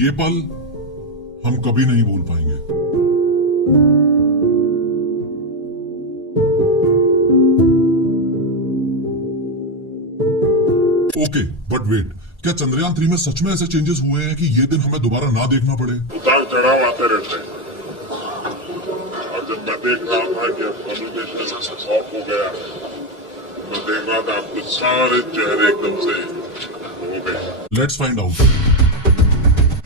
ये पल हम कभी नहीं भूल पाएंगे। ओके, बट वेट, क्या चंद्रयान 3 में सच में ऐसे चेंजेस हुए हैं कि ये दिन हमें दोबारा ना देखना पड़े? उतार चढ़ाव आते रहते हैं और जब मैं देख रहा था कि अब कम्युनिकेशन ऑफ हो गया, मैं देख रहा था आपके सारे चेहरे एकदम से हो गए। Let's find out.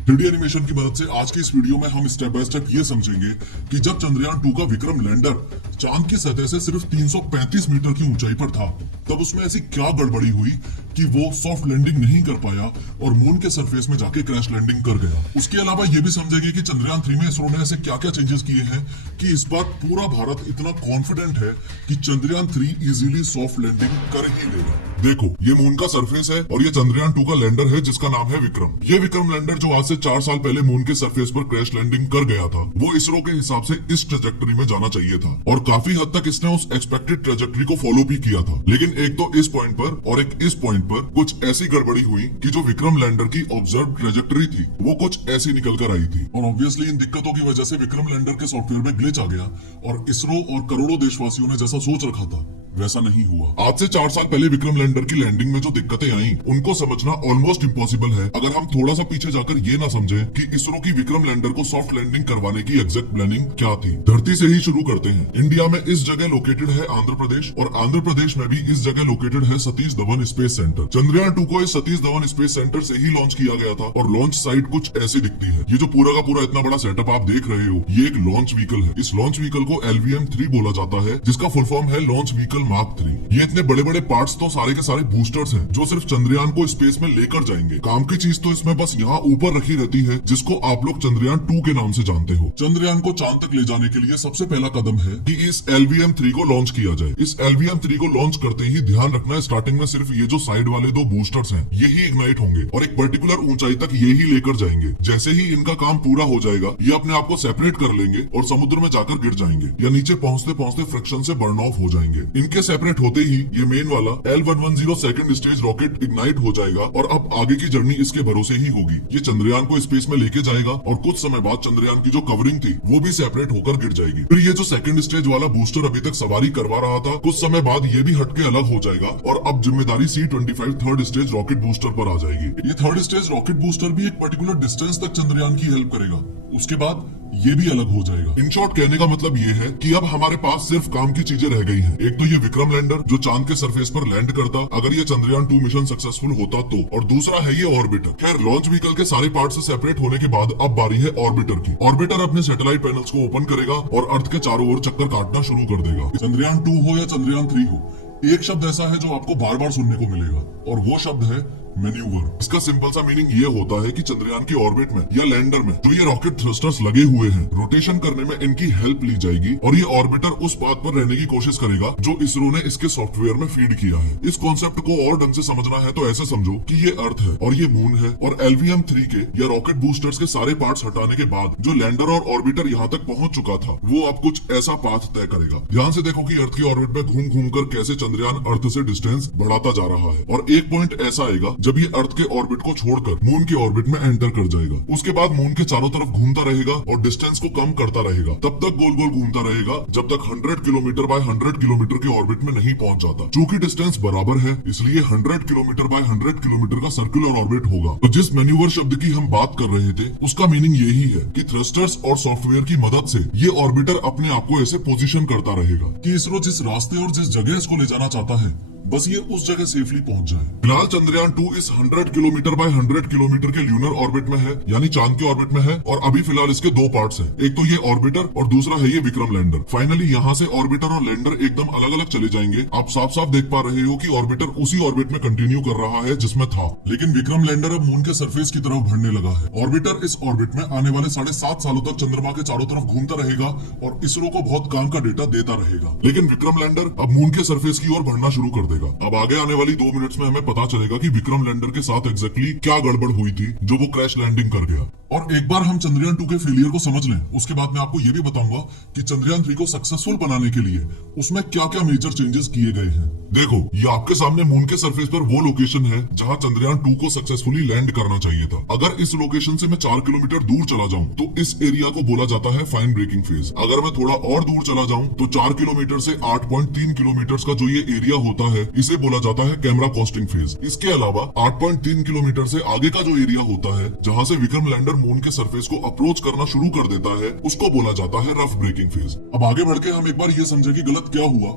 3D animation की मदद से आज की इस वीडियो में हम स्टेप बाय स्टेप ये समझेंगे कि जब चंद्रयान 2 का विक्रम लैंडर चांद की सतह से सिर्फ 335 मीटर की ऊंचाई पर था, तब उसमें ऐसी क्या गड़बड़ी हुई कि वो सॉफ्ट लैंडिंग नहीं कर पाया और मून के सरफेस में जाके क्रैश लैंडिंग कर गया। उसके अलावा ये भी समझेंगे कि चंद्रयान 3 में इसरो ने ऐसे क्या क्या चेंजेस किए हैं कि इस बार पूरा भारत इतना कॉन्फिडेंट है कि चंद्रयान 3 इजीली सॉफ्ट लैंडिंग कर ही लेगा। देखो, ये मून का सरफेस है और ये चंद्रयान 2 का लैंडर है जिसका नाम है विक्रम। ये विक्रम लैंडर जो आज से 4 साल पहले मून के सरफेस पर क्रैश लैंडिंग कर गया था, वो इसरो के हिसाब से इस ट्रेजेक्टरी में जाना चाहिए था और काफी हद तक इसने उस एक्सपेक्टेड ट्रेजेक्टरी को फॉलो भी किया था। लेकिन एक तो इस पॉइंट पर और एक इस पॉइंट पर कुछ ऐसी गड़बड़ी हुई कि जो विक्रम लैंडर की ऑब्जर्व ट्रेजेक्टरी थी वो कुछ ऐसी निकल कर आई थी और ऑब्वियसली इन दिक्कतों की वजह से विक्रम लैंडर के सॉफ्टवेयर में ग्लिच आ गया और इसरो और करोड़ों देशवासियों ने जैसा सोच रखा था वैसा नहीं हुआ। आज से 4 साल पहले विक्रम लैंडर की लैंडिंग में जो दिक्कतें आई उनको समझना ऑलमोस्ट इम्पॉसिबल है अगर हम थोड़ा सा पीछे जाकर ये ना समझे कि इसरो की विक्रम लैंडर को सॉफ्ट लैंडिंग करवाने की एग्जैक्ट प्लानिंग क्या थी। धरती से ही शुरू करते हैं। इंडिया में इस जगह लोकेटेड है आंध्र प्रदेश और आंध्र प्रदेश में भी इस जगह लोकेटेड है सतीश धवन स्पेस सेंटर। चंद्रयान 2 को इस सतीश धवन स्पेस सेंटर से ही लॉन्च किया गया था और लॉन्च साइट कुछ ऐसी दिखती है। ये जो पूरा का पूरा इतना बड़ा सेटअप आप देख रहे हो, ये एक लॉन्च व्हीकल है। इस लॉन्च व्हीकल को LVM-3 बोला जाता है जिसका फुल फॉर्म है लॉन्च व्हीकल मार्क 3। इतने बड़े बड़े पार्ट्स तो सारे के सारे बूस्टर्स हैं जो सिर्फ चंद्रयान को स्पेस में लेकर जाएंगे। काम की चीज तो इसमें बस यहाँ ऊपर रखी रहती है जिसको आप लोग चंद्रयान 2 के नाम से जानते हो। चंद्रयान को चांद तक ले जाने के लिए सबसे पहला कदम है कि इस LVM-3 को लॉन्च किया जाए। इस LVM-3 को लॉन्च करते ही ध्यान रखना है स्टार्टिंग में सिर्फ ये जो साइड वाले 2 बूस्टर्स हैं यही इग्नाइट होंगे और एक पर्टिकुलर ऊंचाई तक ये ही लेकर जाएंगे। जैसे ही इनका काम पूरा हो जाएगा ये अपने आप को सेपरेट कर लेंगे और समुद्र में जाकर गिर जाएंगे या नीचे पहुंचते पहुंचते फ्रिक्शन से बर्न ऑफ हो जाएंगे। इनके सेपरेट होते ही ये मेन वाला L110 second stage rocket ignite हो जाएगा और अब आगे की जर्नी इसके भरोसे ही होगी। ये चंद्रयान को स्पेस में लेके जाएगा और कुछ समय बाद चंद्रयान की जो कवरिंग थी वो भी सेपरेट होकर गिर जाएगी। फिर ये जो सेकंड स्टेज वाला बूस्टर अभी तक सवारी करवा रहा था कुछ समय बाद ये भी हटके अलग हो जाएगा और अब जिम्मेदारी C-25 third stage rocket booster पर आ जाएगी। ये थर्ड स्टेज रॉकेट बूस्टर भी एक पर्टिकुलर डिस्टेंस तक चंद्रयान की हेल्प करेगा, उसके बाद ये भी अलग हो जाएगा। इन शॉर्ट कहने का मतलब ये है कि अब हमारे पास सिर्फ काम की चीजें रह गई हैं। एक तो ये विक्रम लैंडर जो चांद के सरफेस पर लैंड करता अगर ये चंद्रयान 2 मिशन सक्सेसफुल होता तो, और दूसरा है ये ऑर्बिटर। खैर लॉन्च व्हीकल के सारे पार्ट से सेपरेट होने के बाद अब बारी है ऑर्बिटर की। ऑर्बिटर अपने सैटेलाइट पैनल्स को ओपन करेगा और अर्थ के चारों ओर चक्कर काटना शुरू कर देगा। चंद्रयान 2 हो या चंद्रयान 3 हो, एक शब्द ऐसा है जो आपको बार बार सुनने को मिलेगा और वो शब्द है मैन्यूवर। इसका सिंपल सा मीनिंग ये होता है कि चंद्रयान की ऑर्बिट में या लैंडर में जो ये रॉकेट थ्रस्टर्स लगे हुए हैं रोटेशन करने में इनकी हेल्प ली जाएगी और ये ऑर्बिटर उस पाथ पर रहने की कोशिश करेगा जो इसरो ने इसके सॉफ्टवेयर में फीड किया है। इस कॉन्सेप्ट को और ढंग से समझना है तो ऐसे समझो कि ये अर्थ है और ये मून है और LVM-3 के या रॉकेट बूस्टर्स के सारे पार्ट्स हटाने के बाद जो लैंडर और ऑर्बिटर यहाँ तक पहुंच चुका था वो अब कुछ ऐसा पाथ तय करेगा। ध्यान से देखो कि अर्थ की ऑर्बिट में घूम घूम कर कैसे चंद्रयान अर्थ से डिस्टेंस बढ़ाता जा रहा है और एक पॉइंट ऐसा आएगा जब ये अर्थ के ऑर्बिट को छोड़कर मून के ऑर्बिट में एंटर कर जाएगा। उसके बाद मून के चारों तरफ घूमता रहेगा और डिस्टेंस को कम करता रहेगा तब तक गोल गोल घूमता रहेगा जब तक 100 किलोमीटर बाय 100 किलोमीटर के ऑर्बिट में नहीं पहुंच जाता। चूंकि डिस्टेंस बराबर है इसलिए 100 किलोमीटर बाय 100 किलोमीटर का सर्कुलर ऑर्बिट होगा। तो जिस मैन्यूवर शब्द की हम बात कर रहे थे उसका मीनिंग यही है कि थ्रस्टर्स और सॉफ्टवेयर की मदद से ये ऑर्बिटर अपने आप को ऐसे पोजीशन करता रहेगा कि इसरो जिस रास्ते और जिस जगह इसको ले जाना चाहता है बस ये उस जगह सेफली पहुंच जाए। फिलहाल चंद्रयान 2 इस 100 किलोमीटर बाय 100 किलोमीटर के ल्यूनर ऑर्बिट में है यानी चांद के ऑर्बिट में है और अभी फिलहाल इसके 2 पार्ट्स हैं। एक तो ये ऑर्बिटर और दूसरा है ये विक्रम लैंडर। फाइनली यहाँ से ऑर्बिटर और लैंडर एकदम अलग अलग चले जाएंगे। आप साफ साफ देख पा रहे हो कि ऑर्बिटर उसी ऑर्बिट में कंटिन्यू कर रहा है जिसमें था, लेकिन विक्रम लैंडर अब मून के सरफेस की तरफ बढ़ने लगा है। ऑर्बिटर इस ऑर्बिट में आने वाले 7.5 सालों तक चंद्रमा के चारों तरफ घूमता रहेगा और इसरो को बहुत काम का डेटा देता रहेगा। लेकिन विक्रम लैंडर अब मून के सरफेस की ओर बढ़ना शुरू कर देगा। अब आगे आने वाली 2 मिनट्स में हमें पता चलेगा कि विक्रम लैंडर के साथ एग्जैक्टली क्या गड़बड़ हुई थी जो वो क्रैश लैंडिंग कर गया। और एक बार हम चंद्रयान 2 के फेलियर को समझ लें, उसके बाद मैं आपको ये भी बताऊंगा कि चंद्रयान 3 को सक्सेसफुल बनाने के लिए उसमें क्या क्या मेजर चेंजेस किए गए हैं। देखो, ये आपके सामने मून के सरफेस पर वो लोकेशन है जहां चंद्रयान 2 को सक्सेसफुली लैंड करना चाहिए था। अगर इस लोकेशन से मैं 4 किलोमीटर दूर चला जाऊं तो इस एरिया को बोला जाता है फाइन ब्रेकिंग फेज। अगर मैं थोड़ा और दूर चला जाऊं तो 4 किलोमीटर से 8.3 किलोमीटर का जो ये एरिया होता है इसे बोला जाता है कैमरा कॉस्टिंग फेज। इसके अलावा 8.3 किलोमीटर से आगे का जो एरिया होता है जहां से विक्रम लैंडर मून के सरफेस को अप्रोच करना शुरू कर देता है उसको बोला जाता है रफ ब्रेकिंग फेज। अब आगे बढ़ के हम एक बार ये समझे कि गलत क्या हुआ,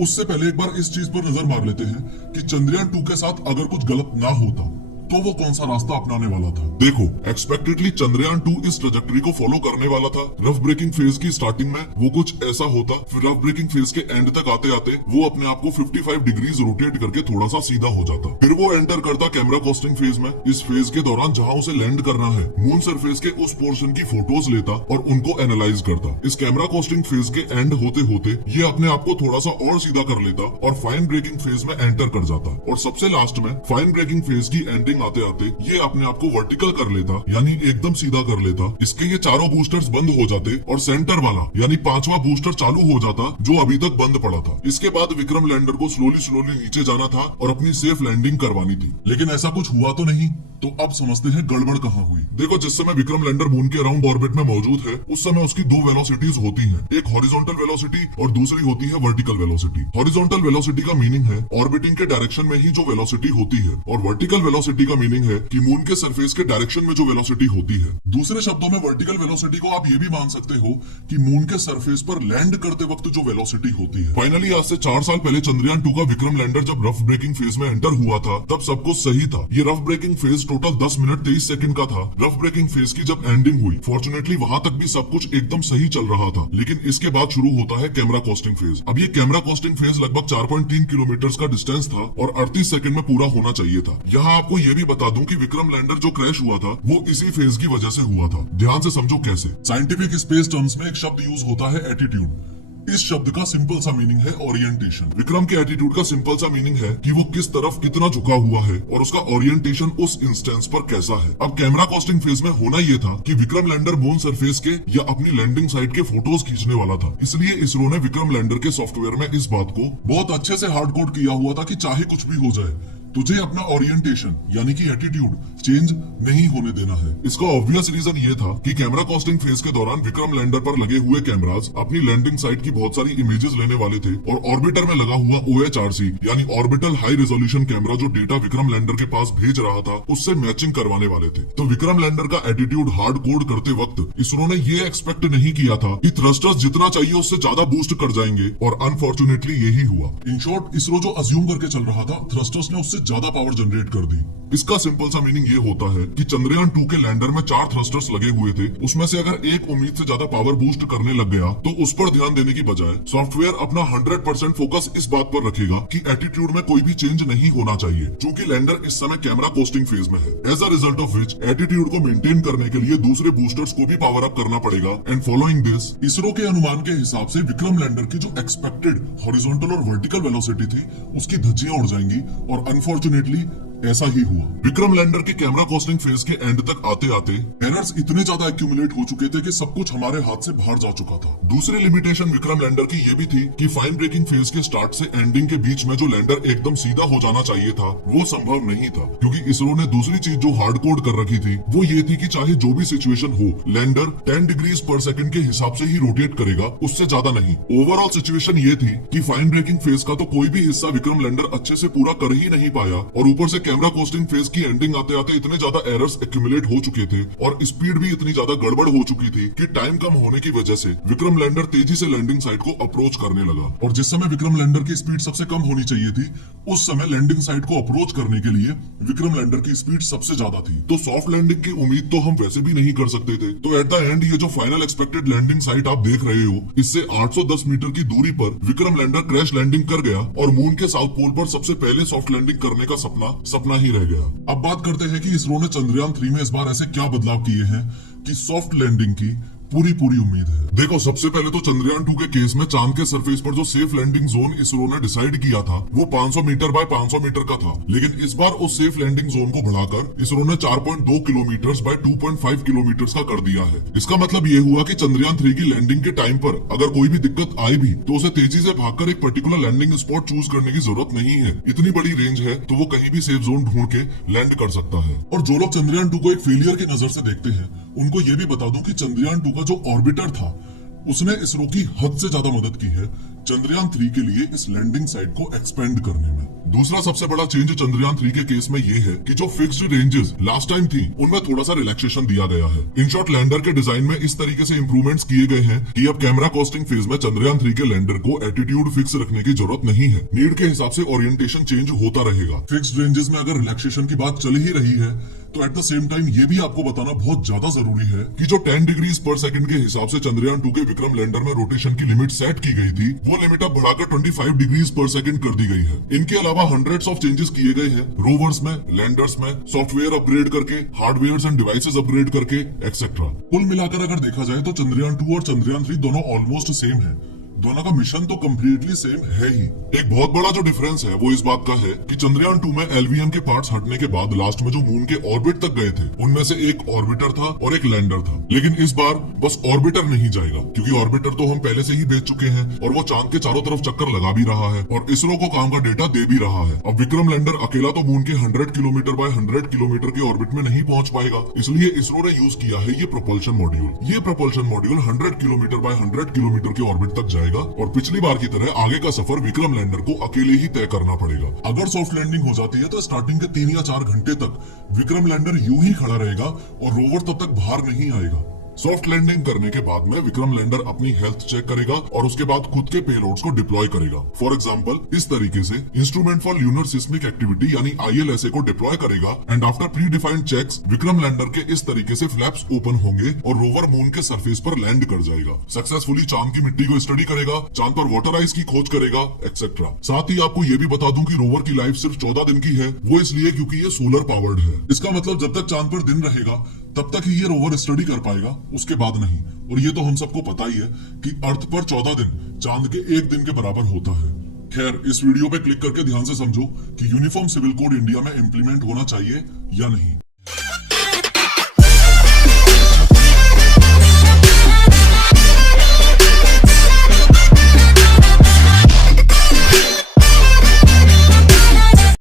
उससे पहले एक बार इस चीज पर नजर मार लेते हैं कि चंद्रयान 2 के साथ अगर कुछ गलत ना होता तो वो कौन सा रास्ता अपनाने वाला था। देखो, एक्सपेक्टेडली चंद्रयान 2 इस ट्रैजेक्टरी को फॉलो करने वाला था। रफ ब्रेकिंग फेज की स्टार्टिंग में वो कुछ ऐसा होता, फिर रफ ब्रेकिंग फेज के एंड तक आते आते वो अपने आप को 55 डिग्रीज रोटेट करके थोड़ा सा सीधा हो जाता। फिर वो एंटर करता कैमरा कॉस्टिंग फेज में। इस फेज के दौरान जहां उसे लैंड करना है, मून सरफेस के उस पोर्शन की फोटोज लेता और उनको एनालाइज करता। इस कैमरा कॉस्टिंग फेज के एंड होते होते ये अपने आप को थोड़ा सा और सीधा कर लेता और फाइन ब्रेकिंग फेज में एंटर कर जाता। और सबसे लास्ट में फाइन ब्रेकिंग फेज की एंडिंग आते आते ये अपने आप को वर्टिकल कर लेता, यानी एकदम सीधा कर लेता। इसके ये चारों बूस्टर्स बंद हो जाते और सेंटर वाला यानी 5वां बूस्टर चालू हो जाता जो अभी तक बंद पड़ा था। इसके बाद विक्रम लैंडर को स्लोली नीचे जाना था और अपनी सेफ लैंडिंग करवानी थी। लेकिन ऐसा कुछ हुआ तो नहीं। तो अब समझते हैं गड़बड़ कहाँ हुई। देखो, जिस समय विक्रम लैंडर मून के अराउंड ऑर्बिट में मौजूद है उस समय उसकी 2 वेलोसिटीज होती हैं, एक हॉरिजॉन्टल वेलोसिटी और दूसरी होती है वर्टिकल वेलोसिटी। हॉरिजॉन्टल वेलोसिटी का मीनिंग है ऑर्बिटिंग के डायरेक्शन में ही जो वेलोसिटी होती है, और वर्टिकल वेलोसिटी का मीनिंग है कि मून के सरफेस के डायरेक्शन में जो वेलोसिटी होती है। दूसरे शब्दों में वर्टिकल वेलोसिटी को आप ये भी मान सकते हो कि मून के सरफेस पर लैंड करते वक्त जो वेलोसिटी होती है। फाइनली आज से 4 साल पहले चंद्रयान 2 का विक्रम लैंडर जब रफ ब्रेकिंग फेज में एंटर हुआ था तब सब कुछ सही था। ये rough breaking phase total 10 minute 23 second का था। रफ ब्रेकिंग फेज की जब एंडिंग हुई, फॉर्चुनेटली वहां तक भी सब कुछ एकदम सही चल रहा था। लेकिन इसके बाद शुरू होता है कैमरा कॉस्टिंग फेज। अब ये कैमरा कॉस्टिंग फेज लगभग 4.3 किलोमीटर का डिस्टेंस था और 38 सेकंड में पूरा होना चाहिए था। यहाँ आपको ये भी बता दूं कि विक्रम लैंडर जो क्रैश हुआ था वो इसी फेज की वजह से हुआ था। ध्यान से समझो कैसे। साइंटिफिक स्पेस टर्म्स में एक शब्द यूज होता है एटीट्यूड। इस शब्द का सिंपल सा मीनिंग है ओरिएंटेशन। विक्रम के एटीट्यूड का सिंपल सा मीनिंग है कि वो किस तरफ कितना झुका हुआ है और उसका ओरिएंटेशन उस इंस्टेंस पर कैसा है। अब कैमरा कॉस्टिंग फेज में होना ये था कि विक्रम लैंडर मून सरफेस के या अपनी लैंडिंग साइट के फोटोज खींचने वाला था। इसलिए इसरो ने विक्रम लैंडर के सॉफ्टवेयर में इस बात को बहुत अच्छे से हार्ड कोड किया हुआ था कि चाहे कुछ भी हो जाए तुझे अपना ओरिएंटेशन यानी कि एटीट्यूड चेंज नहीं होने देना है। इसका ऑब्वियस रीजन ये था कि कैमरा कॉस्टिंग फेज के दौरान विक्रम लैंडर पर लगे हुए कैमरास अपनी लैंडिंग साइट की बहुत सारी इमेजेस लेने वाले थे और ऑर्बिटर में लगा हुआ OHRC यानी ऑर्बिटल हाई रेजोल्यूशन कैमरा जो डेटा विक्रम लैंडर के पास भेज रहा था उससे मैचिंग करवाने वाले थे। तो विक्रम लैंडर का एटीट्यूड हार्ड कोड करते वक्त इसरो ने ये एक्सपेक्ट नहीं किया था कि थ्रस्टर्स जितना चाहिए उससे ज्यादा बूस्ट कर जाएंगे और अनफॉर्चुनेटली यही हुआ। इन शॉर्ट, इसरो जो अज्यूम करके चल रहा था थ्रस्टर्स ने उससे ज्यादा पावर जनरेट कर दी। इसका सिंपल सा मीनिंग ये होता है कि चंद्रयान 2 के लैंडर में 4 थ्रस्टर्स लगे हुए थे, उसमें से अगर एक उम्मीद से ज्यादा पावर बूस्ट करने लग गया तो उस पर ध्यान देने की बजाय सॉफ्टवेयर अपना 100% फोकस इस बात पर रखेगा कि एटीट्यूड में कोई भी चेंज नहीं होना चाहिए, क्योंकि लैंडर इस समय कैमरा कोस्टिंग फेज में है। As a result of which attitude को मेंटेन करने के लिए दूसरे बूस्टर्स को भी पावर अप करना पड़ेगा। एंड फॉलोइंग दिस, इसरो के अनुमान के हिसाब से विक्रम लैंडर की जो एक्सपेक्टेड हॉरिजॉन्टल और वर्टिकल वेलोसिटी थी उसकी धज्जियां उड़ जाएंगी और अनफॉर्चुनेटली ऐसा ही हुआ। विक्रम लैंडर के कैमरा कॉस्टिंग फेज के एंड तक आते आते एरर्स इतने ज्यादा एक्यूमुलेट हो चुके थे कि सब कुछ हमारे हाथ से बाहर जा चुका था। दूसरी लिमिटेशन विक्रम लैंडर की ये भी थी कि फाइन ब्रेकिंग फेज के स्टार्ट से एंडिंग के बीच में जो लैंडर एकदम सीधा हो जाना चाहिए था वो संभव नहीं था, क्योंकि इसरो ने दूसरी चीज जो हार्ड कोड कर रखी थी वो ये थी कि चाहे जो भी सिचुएशन हो लैंडर 10 डिग्रीज पर सेकंड के हिसाब से ही रोटेट करेगा, उससे ज्यादा नहीं। ओवरऑल सिचुएशन ये थी कि फाइन ब्रेकिंग फेज का तो कोई भी हिस्सा विक्रम लैंडर अच्छे से पूरा कर ही नहीं पाया और ऊपर से कैमरा कॉस्टिंग फेज की एंडिंग आते आते इतने ज्यादा एरर्स एक्यूमुलेट हो चुके थे और स्पीड भी इतनी ज्यादा गड़बड़ हो चुकी थी कि टाइम कम होने की वजह से विक्रम लैंडर तेजी से लैंडिंग साइट को अप्रोच करने लगा। और जिस समय विक्रम लैंडर की स्पीड सबसे कम होनी चाहिए थी उस समय लैंडिंग साइट को अप्रोच करने के लिए विक्रम लैंडर की स्पीड सबसे ज्यादा थी। तो सॉफ्ट लैंडिंग की उम्मीद तो हम वैसे भी नहीं कर सकते थे। तो एट द एंड ये जो फाइनल एक्सपेक्टेड लैंडिंग साइट आप देख रहे हो इससे 810 मीटर की दूरी पर विक्रम लैंडर क्रैश लैंडिंग कर गया और मून के साउथ पोल पर सबसे पहले सॉफ्ट लैंडिंग करने का सपना ही रह गया। अब बात करते हैं कि इसरो ने चंद्रयान 3 में इस बार ऐसे क्या बदलाव किए हैं कि सॉफ्ट लैंडिंग की पूरी उम्मीद है। देखो, सबसे पहले तो चंद्रयान 2 के केस में चांद के सरफेस पर जो सेफ लैंडिंग जोन इसरो ने डिसाइड किया था वो 500 मीटर बाय 500 मीटर का था, लेकिन इस बार उस सेफ लैंडिंग जोन को बढ़ाकर इसरो ने 4.2 किलोमीटर बाय 2.5 किलोमीटर का कर दिया है। इसका मतलब ये हुआ कि चंद्रयान 3 की लैंडिंग के टाइम पर अगर कोई भी दिक्कत आई भी तो उसे तेजी से भागकर एक पर्टिकुलर लैंडिंग स्पॉट चूज करने की जरूरत नहीं है। इतनी बड़ी रेंज है तो वो कहीं भी सेफ जोन ढूंढ के लैंड कर सकता है। और जो लोग चंद्रयान 2 को एक फेलियर की नजर से देखते हैं, उनको ये भी बता दूं कि चंद्रयान 2 का जो ऑर्बिटर था उसने इसरो की हद से ज्यादा मदद की है चंद्रयान 3 के लिए इस लैंडिंग साइट को एक्सपेंड करने में। दूसरा सबसे बड़ा चेंज चंद्रयान 3 के केस में ये है कि जो फिक्स्ड रेंजेस लास्ट टाइम थी उनमें थोड़ा सा रिलैक्सेशन दिया गया है। इन शॉर्ट, लैंडर के डिजाइन में इस तरीके से इंप्रूवमेंट्स किए गए हैं कि अब कैमरा कोस्टिंग फेज में चंद्रयान 3 के लैंडर को एटीट्यूड फिक्स रखने की जरूरत नहीं है। नीड के हिसाब से ओरिएंटेशन चेंज होता रहेगा। फिक्स्ड रेंजेस में अगर रिलैक्सेशन की बात चल ही रही है तो एट द सेम टाइम ये भी आपको बताना बहुत ज्यादा जरूरी है कि जो 10 डिग्रीज पर सेकंड के हिसाब से चंद्रयान 2 के विक्रम लैंडर में रोटेशन की लिमिट सेट की गई थी, वो लिमिट अब बढ़ाकर 25 डिग्रीज पर सेकंड कर दी गई है। इनके अलावा हंड्रेड्स ऑफ चेंजेस किए गए हैं रोवर्स में, लैंडर्स में, सॉफ्टवेयर अपग्रेड करके, हार्डवेयर एंड डिवाइसेस अपग्रेड करके एक्सेट्रा। कुल मिलाकर अगर देखा जाए तो चंद्रयान 2 और चंद्रयान 3 दोनों ऑलमोस्ट सेम है। दोनों का मिशन तो कंप्लीटली सेम है ही। एक बहुत बड़ा जो डिफरेंस है वो इस बात का है कि चंद्रयान 2 में एलवीएम के पार्ट्स हटने के बाद लास्ट में जो मून के ऑर्बिट तक गए थे उनमें से एक ऑर्बिटर था और एक लैंडर था। लेकिन इस बार बस ऑर्बिटर नहीं जाएगा, क्योंकि ऑर्बिटर तो हम पहले से ही भेज चुके हैं और वो चांद के चारों तरफ चक्कर लगा भी रहा है और इसरो को काम का डेटा दे भी रहा है। अब विक्रम लैंडर अकेला तो मून के 100 किलोमीटर बाय 100 किलोमीटर के ऑर्बिट में नहीं पहुंच पाएगा, इसलिए इसरो ने यूज किया है ये प्रोपल्शन मॉड्यूल। ये propulsion module 100 kilometre bye 100 kilometre के ऑर्बिट तक जाएगा और पिछली बार की तरह आगे का सफर विक्रम लैंडर को अकेले ही तय करना पड़ेगा। अगर सॉफ्ट लैंडिंग हो जाती है तो स्टार्टिंग के 3 या 4 घंटे तक विक्रम लैंडर यूं ही खड़ा रहेगा और रोवर तब तक बाहर नहीं आएगा। सॉफ्ट लैंडिंग करने के बाद में विक्रम लैंडर अपनी हेल्थ चेक करेगा और उसके बाद खुद के पेलोड्स को डिप्लॉय करेगा। फॉर एग्जांपल, इस तरीके से instrument for lunar seismic activity यानी ILSA को डिप्लॉय करेगा and after predefined checks Vikram lander के इस तरीके से फ्लैप्स ओपन होंगे और रोवर मून के सरफेस पर लैंड कर जाएगा। सक्सेसफुली चांद की मिट्टी को स्टडी करेगा, चांद पर वाटर आइस की खोज करेगा एक्सेट्रा। साथ ही आपको ये भी बता दूं कि रोवर की लाइफ सिर्फ 14 दिन की है, वो इसलिए क्योंकि ये सोलर पावर्ड है। इसका मतलब जब तक चांद पर दिन रहेगा तब तक ही ये रोवर स्टडी कर पाएगा, उसके बाद नहीं। और ये तो हम सबको पता ही है कि अर्थ पर 14 दिन चांद के 1 दिन के बराबर होता है। खैर, इस वीडियो पे क्लिक करके ध्यान से समझो कि यूनिफॉर्म सिविल कोड इंडिया में इंप्लीमेंट होना चाहिए या नहीं।